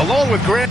along with Grant.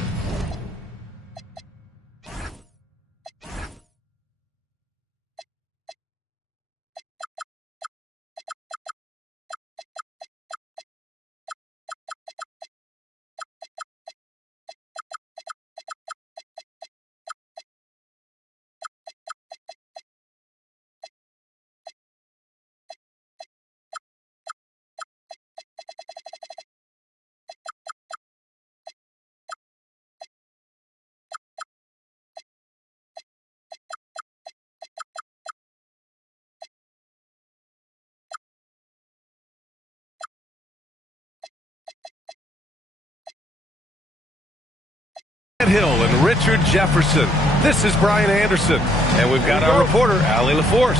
Hill and Richard Jefferson. This is Brian Anderson, and we've got our reporter, Allie LaForce.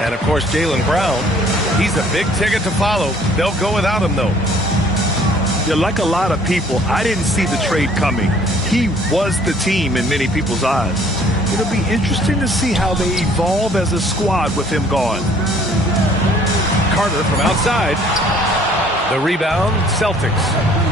And, of course, Jaylen Brown. He's a big ticket to follow. They'll go without him, though. Yeah, like a lot of people, I didn't see the trade coming. He was the team in many people's eyes. It'll be interesting to see how they evolve as a squad with him gone. Carter from outside. The rebound, Celtics.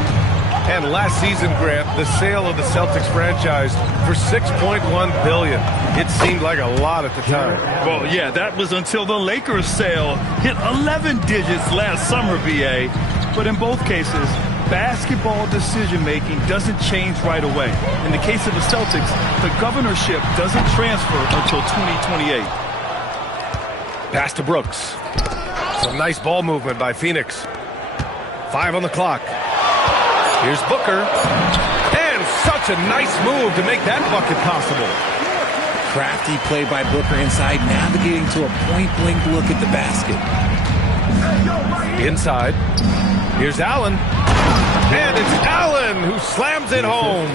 And last season, Grant, the sale of the Celtics franchise for $6.1 billion. It seemed like a lot at the time. Well, yeah, that was until the Lakers sale hit 11 digits last summer, BA. But in both cases, basketball decision-making doesn't change right away. In the case of the Celtics, the governorship doesn't transfer until 2028. Pass to Brooks. Some nice ball movement by Phoenix. 5 on the clock. Here's Booker. And such a nice move to make that bucket possible. Crafty play by Booker inside, navigating to a point-blank look at the basket. Inside. Here's Allen. And it's Allen who slams it home.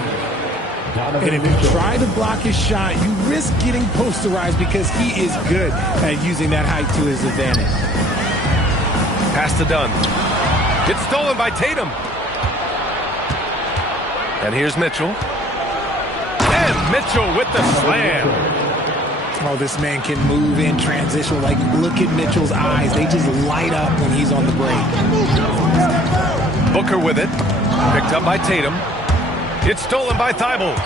And if you try to block his shot, you risk getting posterized because he is good at using that height to his advantage. Pass to Dunn. It's stolen by Tatum. And here's Mitchell. And Mitchell with the slam. Oh, this man can move in transition. Like, look at Mitchell's eyes. They just light up when he's on the break. Booker with it. Picked up by Tatum. It's stolen by Thibault.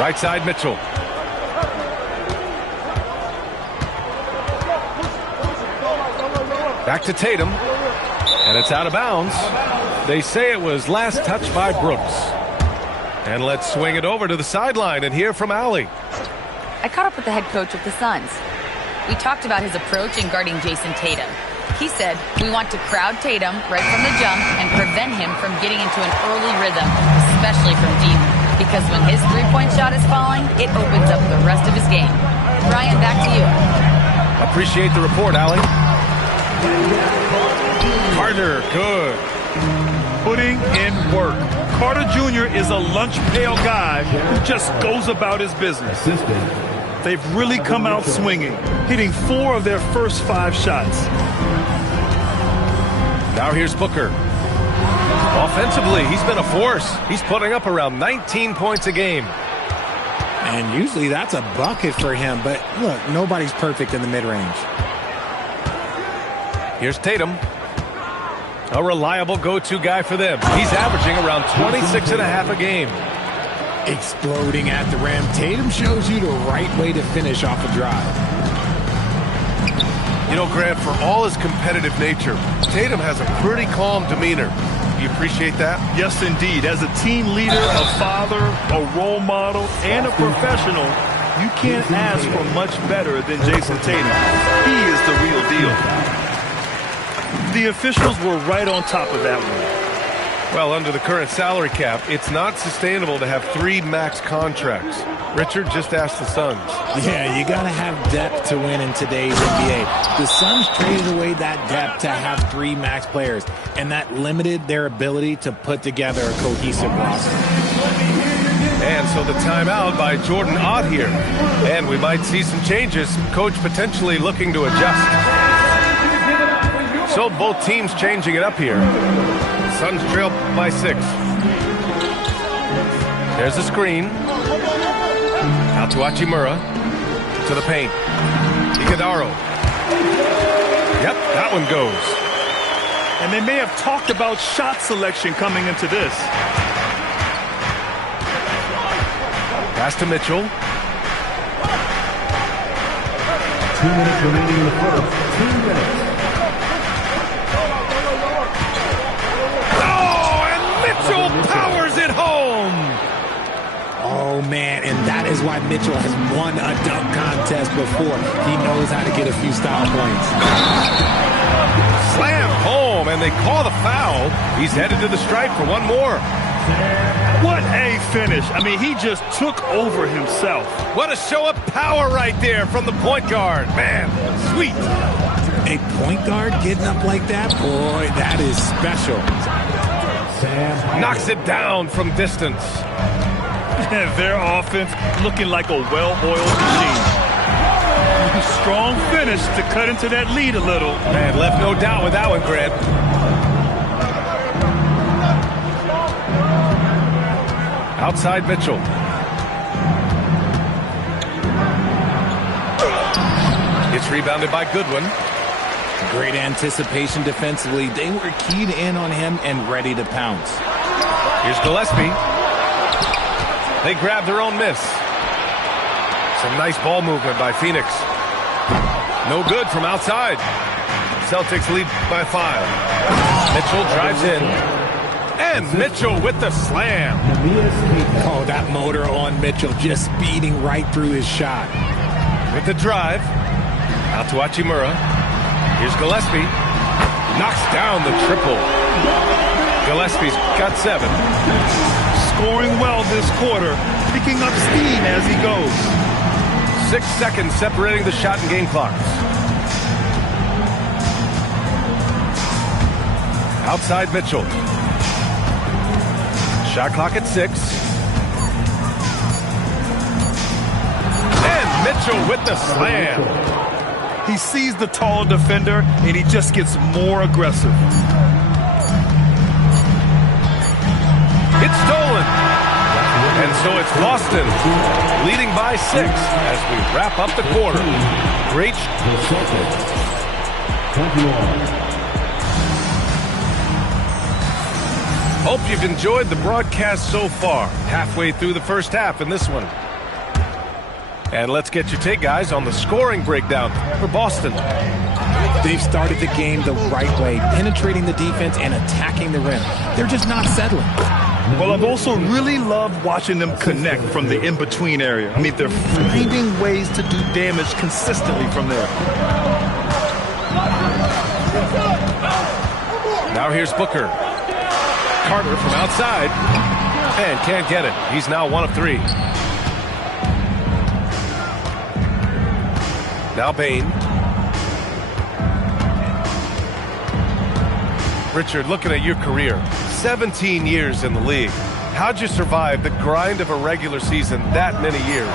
Right side, Mitchell. Back to Tatum. And it's out of bounds. They say it was last touched by Brooks. And let's swing it over to the sideline and hear from Allie. I caught up with the head coach of the Suns. We talked about his approach in guarding Jason Tatum. He said, we want to crowd Tatum right from the jump and prevent him from getting into an early rhythm, especially from deep. Because when his three-point shot is falling, it opens up the rest of his game. Brian, back to you. Appreciate the report, Allie. Carter, good. Putting in work. Carter Jr. is a lunch pail guy who just goes about his business. They've really come out swinging, hitting 4 of their first 5 shots. Now here's Booker. Offensively, he's been a force. He's putting up around 19 points a game. And usually that's a bucket for him. But look, nobody's perfect in the mid-range. Here's Tatum. A reliable go-to guy for them. He's averaging around 26.5 a game. Exploding at the rim. Tatum shows you the right way to finish off a drive. You know, Grant, for all his competitive nature, Tatum has a pretty calm demeanor. Do you appreciate that? Yes, indeed. As a team leader, a father, a role model, and a professional, you can't ask for much better than Jason Tatum. He is the real deal. The officials were right on top of that one. Well, under the current salary cap, it's not sustainable to have 3 max contracts. Richard just asked the Suns. Yeah, you got to have depth to win in today's NBA. The Suns traded away that depth to have 3 max players, and that limited their ability to put together a cohesive roster. And so the timeout by Jordan Ott here. And we might see some changes. Coach potentially looking to adjust. So both teams changing it up here. Suns trail by 6. There's a screen. Out to Hachimura. To the paint. Iguodaro. Yep, that one goes. And they may have talked about shot selection coming into this. Pass to Mitchell. 2 minutes remaining in the first. 2 minutes. Oh, and Mitchell powers it home. Oh, man, and that is why Mitchell has won a dunk contest before. He knows how to get a few style points. Slam home, and they call the foul. He's headed to the stripe for one more. What a finish. I mean, he just took over himself. What a show of power right there from the point guard. Man, sweet. A point guard getting up like that? Boy, that is special. Knocks it down from distance. Their offense looking like a well-oiled machine. Strong finish to cut into that lead a little. Man, left no doubt with that one, Grant. Outside Mitchell. It's rebounded by Goodwin. Great anticipation defensively. They were keyed in on him and ready to pounce. Here's Gillespie. They grab their own miss. Some nice ball movement by Phoenix. No good from outside. Celtics lead by 5. Mitchell drives in. And Mitchell with the slam. Oh, that motor on Mitchell just speeding right through his shot. With the drive. Out to Hachimura. Here's Gillespie. Knocks down the triple. Gillespie's got 7. Scoring well this quarter, picking up steam as he goes. 6 seconds separating the shot and game clocks. Outside Mitchell. Shot clock at 6. And Mitchell with the slam. He sees the tall defender, and he just gets more aggressive. It's stolen. And so it's Boston leading by 6 as we wrap up the quarter. Great. Hope you've enjoyed the broadcast so far. Halfway through the first half in this one. And let's get your take, guys, on the scoring breakdown for Boston. They've started the game the right way, penetrating the defense and attacking the rim. They're just not settling. Well, I've also really loved watching them connect from the in-between area. I mean, they're finding ways to do damage consistently from there. Now here's Booker. Carter from outside. And can't get it. He's now 1 of 3. Now Bane. Richard, looking at your career, 17 years in the league. How'd you survive the grind of a regular season that many years?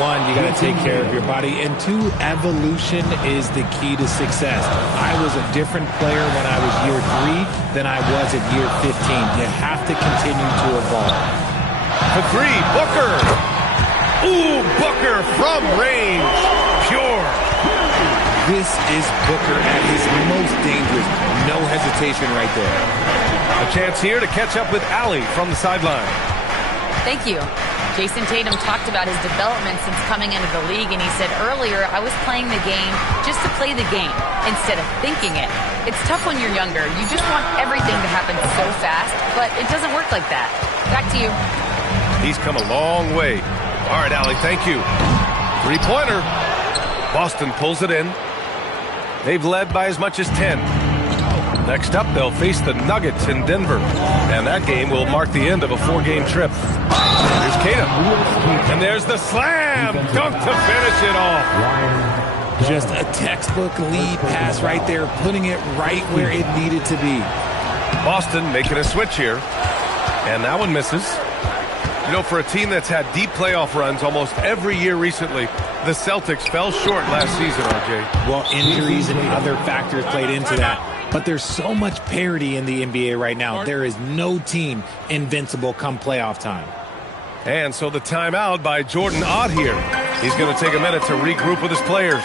One, you got to take care of your body, and 2, evolution is the key to success. I was a different player when I was year 3 than I was at year 15. You have to continue to evolve. For 3, Booker. Ooh, Booker from range. Pure. This is Booker at his most dangerous. No hesitation right there. A chance here to catch up with Allie from the sideline. Thank you. Jason Tatum talked about his development since coming into the league, and he said earlier, I was playing the game just to play the game instead of thinking it. It's tough when you're younger. You just want everything to happen so fast, but it doesn't work like that. Back to you. He's come a long way. All right, Allie, thank you. 3-pointer. Boston pulls it in. They've led by as much as 10. Next up, they'll face the Nuggets in Denver. And that game will mark the end of a 4-game trip. Here's Tatum. And there's the slam. Dunk to finish it off. Just a textbook lead pass right there, putting it right where it needed to be. Boston making a switch here. And that one misses. You know, for a team that's had deep playoff runs almost every year recently, the Celtics fell short last season, RJ. Well, injuries and other factors played into that. But there's so much parity in the NBA right now. There is no team invincible come playoff time. And so the timeout by Jordan Ott here. He's going to take a minute to regroup with his players.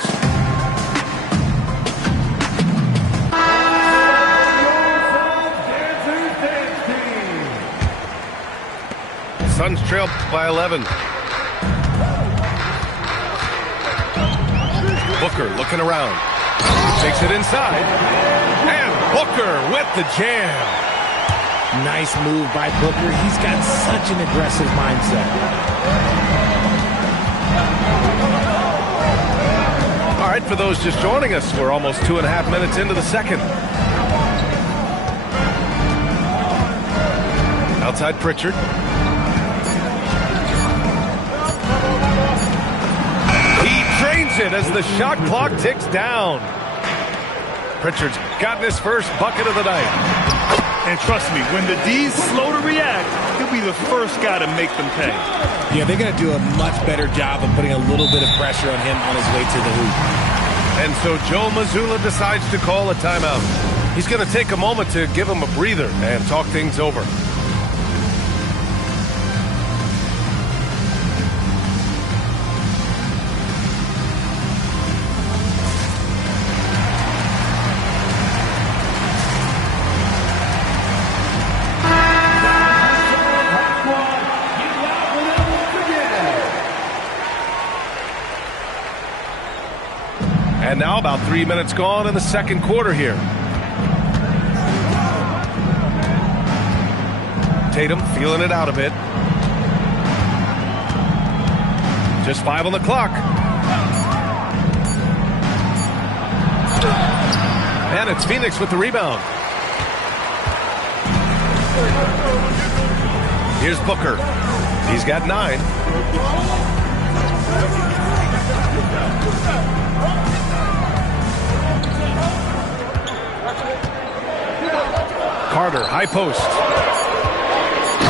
Suns trail by 11. Booker looking around. Takes it inside. And Booker with the jam. Nice move by Booker. He's got such an aggressive mindset. All right, for those just joining us, we're almost 2.5 minutes into the second. Outside Pritchard. He drains it as the shot clock ticks down. Pritchard's gotten his first bucket of the night. And trust me, when the D's slow to react, he'll be the first guy to make them pay. Yeah, they're going to do a much better job of putting a little bit of pressure on him on his way to the hoop. And so Joe Mazzulla decides to call a timeout. He's going to take a moment to give him a breather and talk things over. And now about 3 minutes gone in the second quarter here. Tatum feeling it out a bit. Just 5 on the clock. And it's Phoenix with the rebound. Here's Booker. He's got 9. Carter, high post.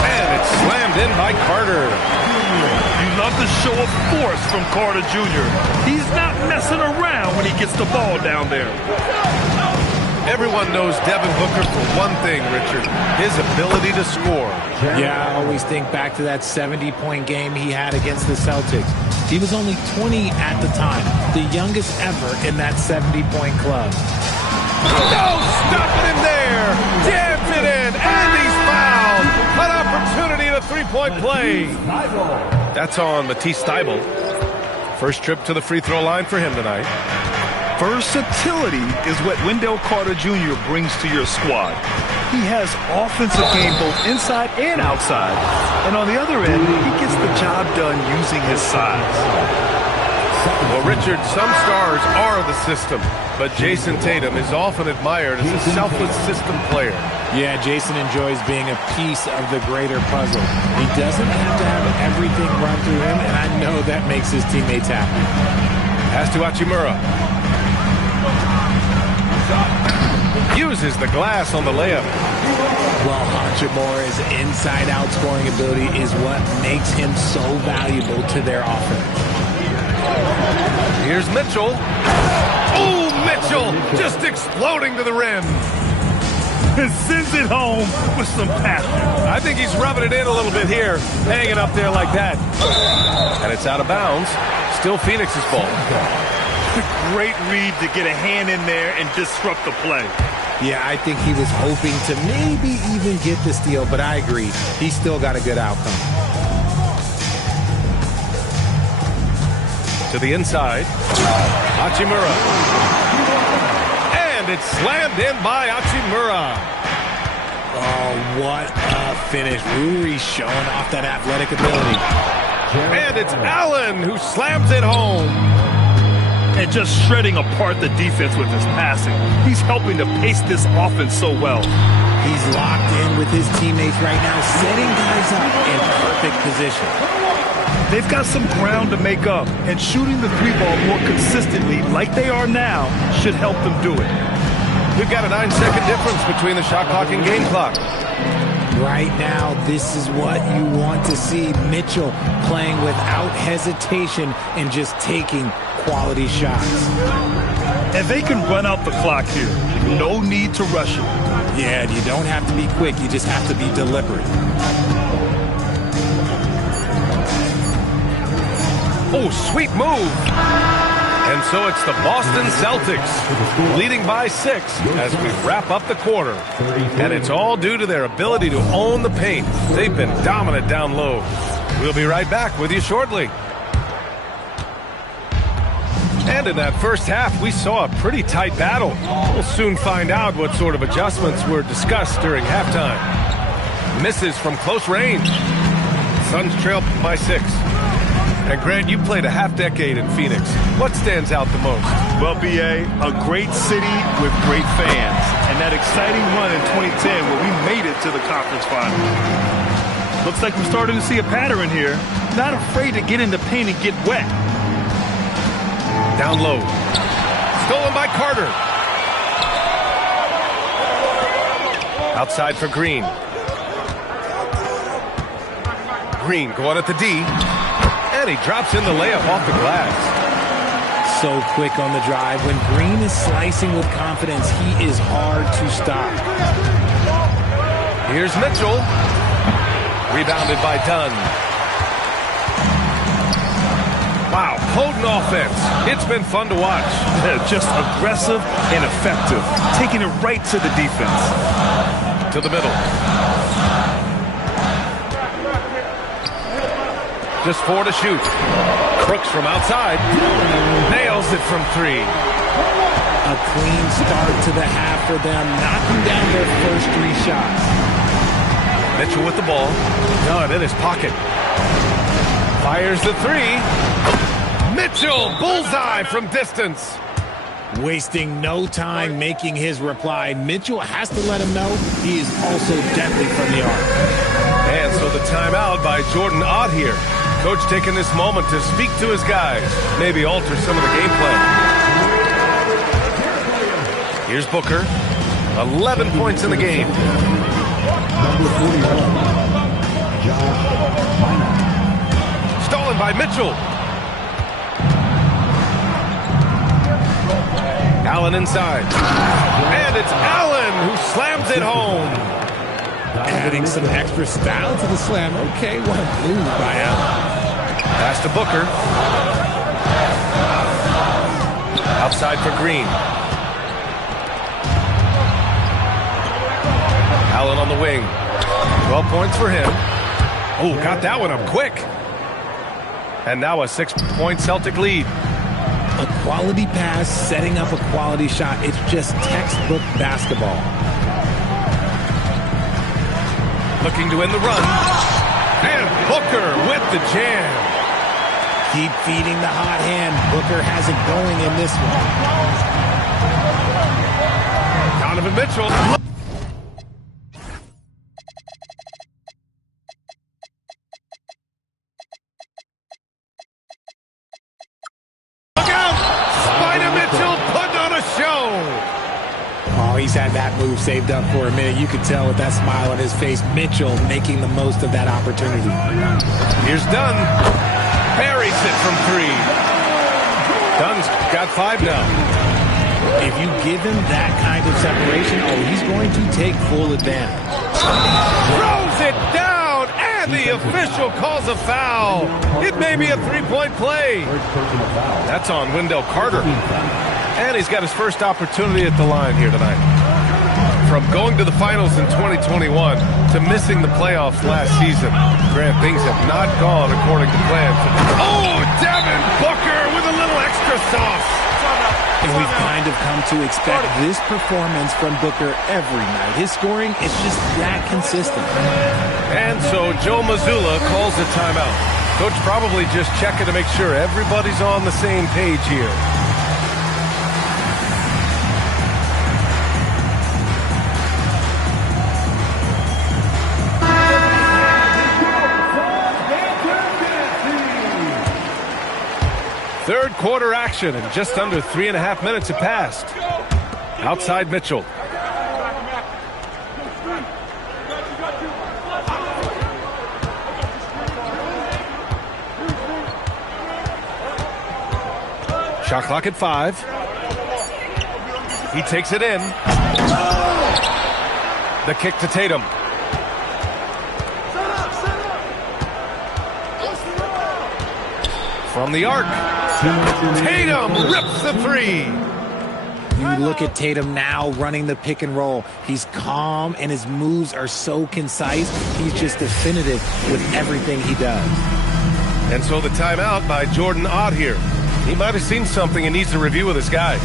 And it's slammed in by Carter. You love the show of force from Carter Jr. He's not messing around when he gets the ball down there. Everyone knows Devin Booker for one thing, Richard, his ability to score. Yeah, I always think back to that 70-point game he had against the Celtics. He was only 20 at the time, the youngest ever in that 70-point club. No, stopping him there. Jams it in, and he's fouled. An opportunity at a three-point play. That's on Matisse Thybulle. First trip to the free throw line for him tonight. Versatility is what Wendell Carter Jr. brings to your squad. He has offensive game both inside and outside. And on the other end, he gets the job done using his size. Well, Richard, some stars are the system, but Jason Tatum is often admired as a selfless system player. Yeah, Jason enjoys being a piece of the greater puzzle. He doesn't have to have everything run through him, and I know that makes his teammates happy. Pass to Hachimura. Uses the glass on the layup. Well, Hachimura's inside-out scoring ability is what makes him so valuable to their offense. Here's Mitchell. Oh, Mitchell just exploding to the rim. And sends it home with some passion. I think he's rubbing it in a little bit here, hanging up there like that. And it's out of bounds. Still Phoenix's ball. Great read to get a hand in there and disrupt the play. Yeah, I think he was hoping to maybe even get the steal, but I agree. He still got a good outcome. To the inside. Hachimura. And it's slammed in by Hachimura. Oh, what a finish. Rui showing off that athletic ability. And it's Allen who slams it home. And just shredding apart the defense with his passing. He's helping to pace this offense so well. He's locked in with his teammates right now, setting guys up in perfect position. They've got some ground to make up, and shooting the three ball more consistently like they are now should help them do it. We've got a 9-second difference between the shot clock and game clock. Right now, this is what you want to see. Mitchell playing without hesitation and just taking quality shots. And they can run out the clock here. No need to rush it. Yeah, and you don't have to be quick. You just have to be deliberate. Oh, sweet move. And so it's the Boston Celtics leading by 6 as we wrap up the quarter. And it's all due to their ability to own the paint. They've been dominant down low. We'll be right back with you shortly. And in that first half, we saw a pretty tight battle. We'll soon find out what sort of adjustments were discussed during halftime. Misses from close range. Suns trail by 6. And Grant, you played a half-decade in Phoenix. What stands out the most? Well, B.A., a great city with great fans. And that exciting run in 2010 where we made it to the conference final. Looks like we're starting to see a pattern here. Not afraid to get in the paint and get wet. Down low. Stolen by Carter. Outside for Green. Green going at the D. And he drops in the layup off the glass. So quick on the drive. When Green is slicing with confidence, he is hard to stop. Here's Mitchell. Rebounded by Dunn. Wow, potent offense. It's been fun to watch. Yeah, just aggressive and effective. Taking it right to the defense. To the middle. Just 4 to shoot. Crooks from outside. Nails it from 3. A clean start to the half for them, knocking down their first 3 shots. Mitchell with the ball. Dunn in his pocket. Fires the 3. Mitchell, bullseye from distance. Wasting no time making his reply. Mitchell has to let him know he is also deadly from the arc. And so the timeout by Jordan Ott here. Coach taking this moment to speak to his guys. Maybe alter some of the game plan. Here's Booker. 11 points in the game. Number 41, Josh. Stolen by Mitchell. Allen inside. And it's Allen who slams it home. Adding some extra style to the slam. Okay, what a move by Allen. Pass to Booker. Outside for Green. Allen on the wing. 12 points for him. Oh, got that one up quick. And now a 6-point Celtic lead. A quality pass, setting up a quality shot. It's just textbook basketball. Looking to end the run. And Booker with the jam. Keep feeding the hot hand. Booker has it going in this one. Donovan Mitchell. He's had that move saved up for a minute. You could tell with that smile on his face. Mitchell making the most of that opportunity. Here's Dunn. Buries it from 3. Dunn's got 5 now. If you give him that kind of separation, he's going to take full advantage. Throws it down, and the official calls a foul. It may be a 3-point play. That's on Wendell Carter. And he's got his first opportunity at the line here tonight. From going to the finals in 2021 to missing the playoffs last season, Grant, things have not gone according to plan. Oh, Devin Booker with a little extra sauce. And we've kind of come to expect this performance from Booker every night. His scoring is just that consistent. And so Joe Mazzulla calls the timeout. Coach probably just checking to make sure everybody's on the same page here. Third quarter action, and just under 3.5 minutes have passed. Outside Mitchell. Shot clock at 5. He takes it in. The kick to Tatum. From the arc. Tatum rips the three. You look at Tatum now running the pick and roll. He's calm and his moves are so concise. He's just definitive with everything he does. And so the timeout by Jordan Ott here. He might have seen something and needs to review with his guys.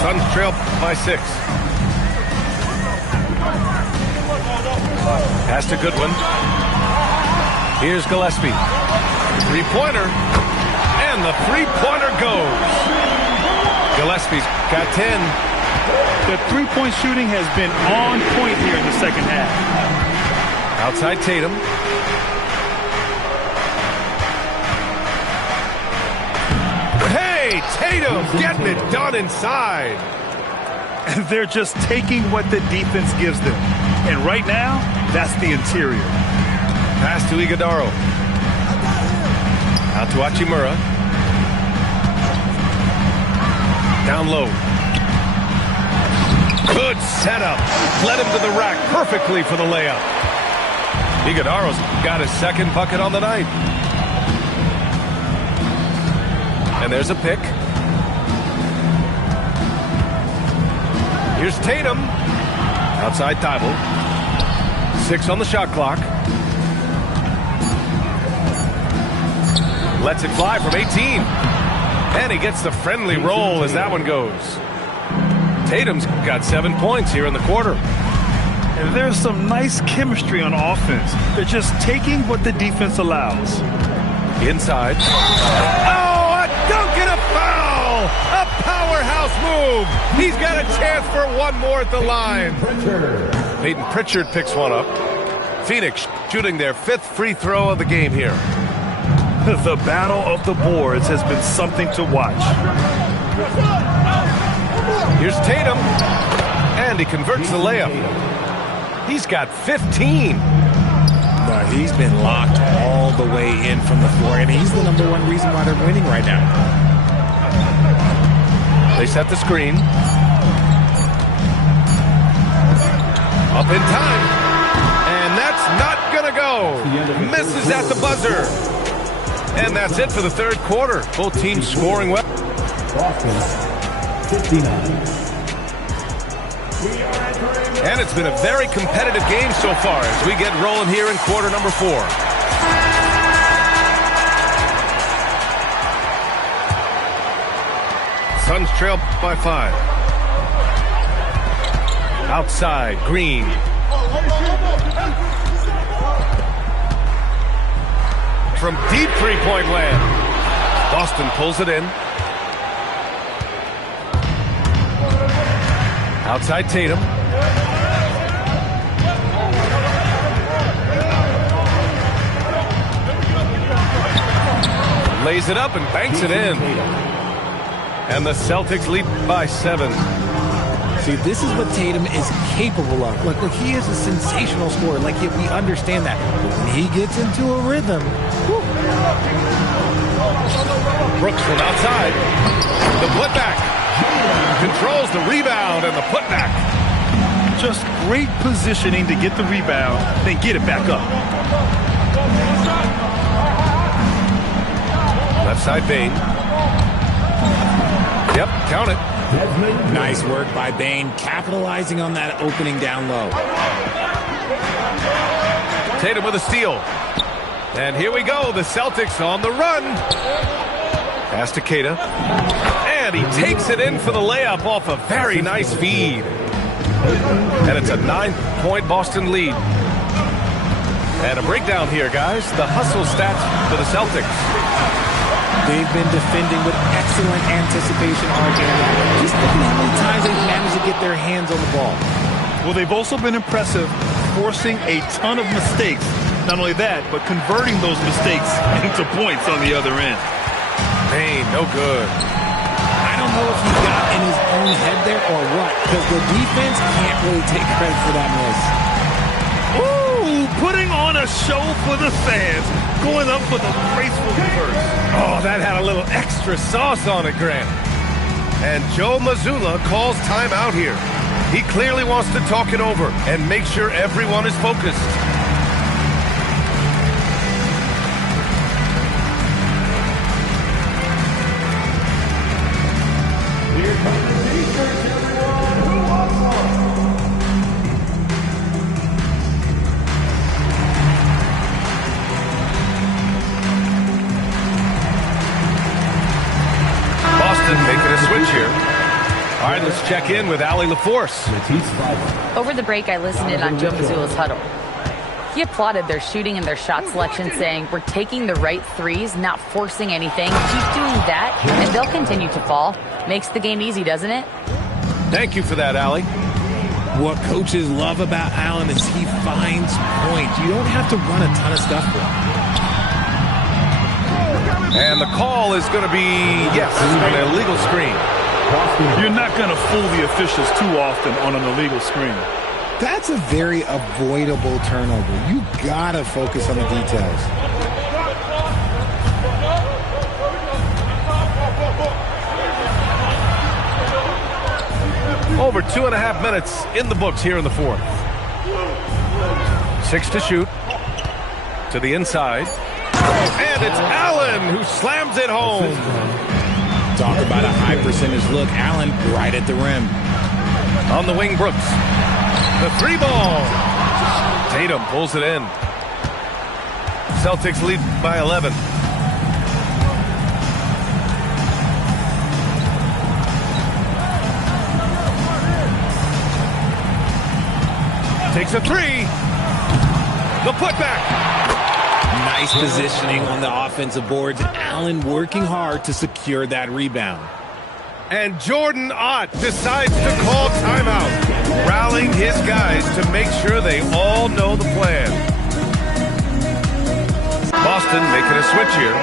Suns trail by 6. Pass to Goodwin. Here's Gillespie. Three-pointer. And the three-pointer goes. Gillespie's got 10. The three-point shooting has been on point here in the second half. Outside Tatum. Hey, Tatum getting it done inside. They're just taking what the defense gives them. And right now, that's the interior. Pass to Iguodala. Out to Hachimura. Down low. Good setup. Led him to the rack perfectly for the layup. Iguodala's got his second bucket on the night. And there's a pick. Here's Tatum. Outside Thibault. 6 on the shot clock. Lets it fly from 18. And he gets the friendly roll as that one goes. Tatum's got 7 points here in the quarter. And there's some nice chemistry on offense. They're just taking what the defense allows. Inside. Oh, a dunk and a foul! A powerhouse move! He's got a chance for one more at the line. Peyton Pritchard picks one up. Phoenix shooting their 5th free throw of the game here. The battle of the boards has been something to watch. Here's Tatum. And he converts the layup. He's got 15. He's been locked all the way in from the floor, and he's the #1 reason why they're winning right now. They set the screen. Up in time. And that's not going to go. Misses at the buzzer. And that's it for the third quarter. Both teams scoring well. Boston, 59. And it's been a very competitive game so far as we get rolling here in quarter number 4. Suns trail by 5. Outside, Green. From deep three-point land. Boston pulls it in. Outside Tatum. Lays it up and banks it in. And the Celtics lead by 7. See, this is what Tatum is capable of. Look, he is a sensational scorer. Like, we understand that. But when he gets into a rhythm, whew. Brooks from outside. The putback. Controls the rebound and the putback. Just great positioning to get the rebound, then get it back up. Left side Bane. Yep, count it. Nice work by Bane, capitalizing on that opening down low. Tatum with a steal. And here we go, the Celtics on the run. Pass to Keita. And he takes it in for the layup off a very nice feed. And it's a 9-point Boston lead. And a breakdown here, guys. The hustle stats for the Celtics. They've been defending with excellent anticipation all game long. Just look at how many times they've managed to get their hands on the ball. Well, they've also been impressive, forcing a ton of mistakes. Not only that, but converting those mistakes into points on the other end. Bane, no good. I don't know if he got in his own head there or what, because the defense can't really take credit for that miss. Ooh, putting on a a show for the fans, going up for the graceful reverse. Oh, that had a little extra sauce on it, Grant. And Joe Mazzulla calls timeout here. He clearly wants to talk it over and make sure everyone is focused. Here comes the t-shirts, everyone. Who wants one? Boston making a switch here. All right, let's check in with Allie LaForce. Over the break, I listened in on Joe Mazzulla's huddle. He applauded their shooting and their shot selection, saying, we're taking the right threes, not forcing anything. Keep doing that, and they'll continue to fall. Makes the game easy, doesn't it? Thank you for that, Allie. What coaches love about Allen is he finds points. You don't have to run a ton of stuff for him. And the call is going to be, yes, an illegal screen. You're not going to fool the officials too often on an illegal screen. That's a very avoidable turnover. You gotta focus on the details. Over 2.5 minutes in the books here in the fourth. 6 to shoot. To the inside. And it's Allen who slams it home. Talk about a high percentage look. Allen right at the rim. On the wing, Brooks. The 3-ball. Tatum pulls it in. Celtics lead by 11. Takes a 3. The putback. Nice positioning on the offensive boards. Allen working hard to secure that rebound. And Jordan Ott decides to call timeout, rallying his guys to make sure they all know the plan. Boston making a switch here.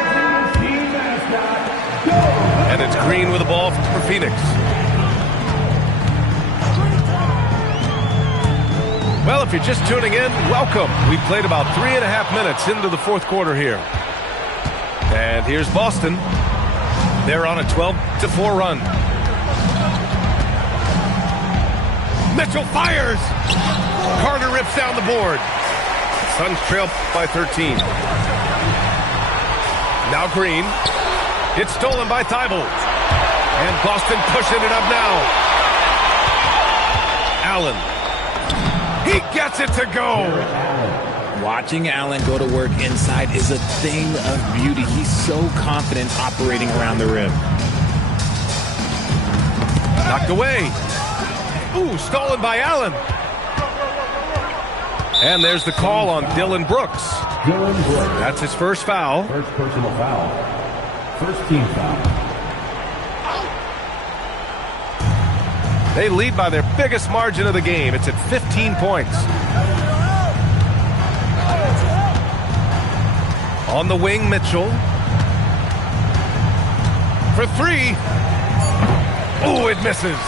And it's Green with the ball for Phoenix. Well, if you're just tuning in, welcome. We played about 3.5 minutes into the fourth quarter here. And here's Boston. They're on a 12-4 run. Mitchell fires. Carter rips down the board. Suns trail by 13. Now Green. It's stolen by Thibault. And Boston pushing it up now. Allen. He gets it to go. Watching Allen go to work inside is a thing of beauty. He's so confident operating around the rim. Knocked away. Ooh, stolen by Allen. And there's the call on Dillon Brooks. Dillon Brooks. That's his first foul. First personal foul. First team foul. They lead by their biggest margin of the game. It's at 15 points. On the wing, Mitchell. For 3. Oh, it misses.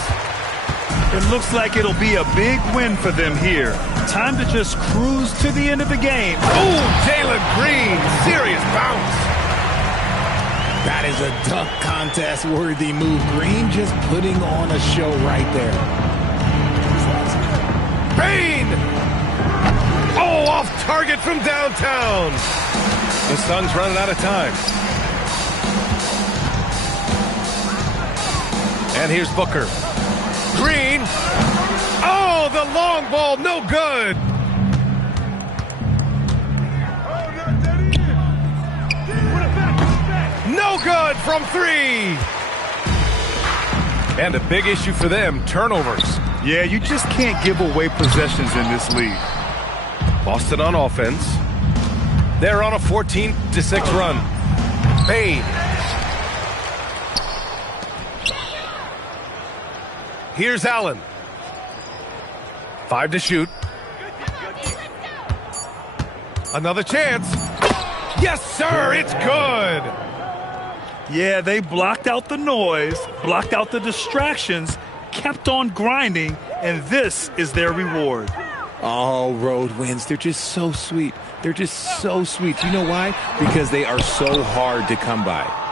It looks like it'll be a big win for them here. Time to just cruise to the end of the game. Oh, Jalen Green. Serious bounce. That is a dunk contest-worthy move. Green just putting on a show right there. Green! Oh, off target from downtown. The Suns running out of time. And here's Booker. Green. Oh, the long ball, no good. No good from 3. And a big issue for them, turnovers. Yeah, you just can't give away possessions in this league. Boston on offense. They're on a 14-6 run. Bane. Here's Allen. 5 to shoot. Another chance. Yes, sir, it's good. Yeah, they blocked out the noise, blocked out the distractions, kept on grinding, and this is their reward. Oh, road wins. They're just so sweet. They're just so sweet. You know why? Because they are so hard to come by.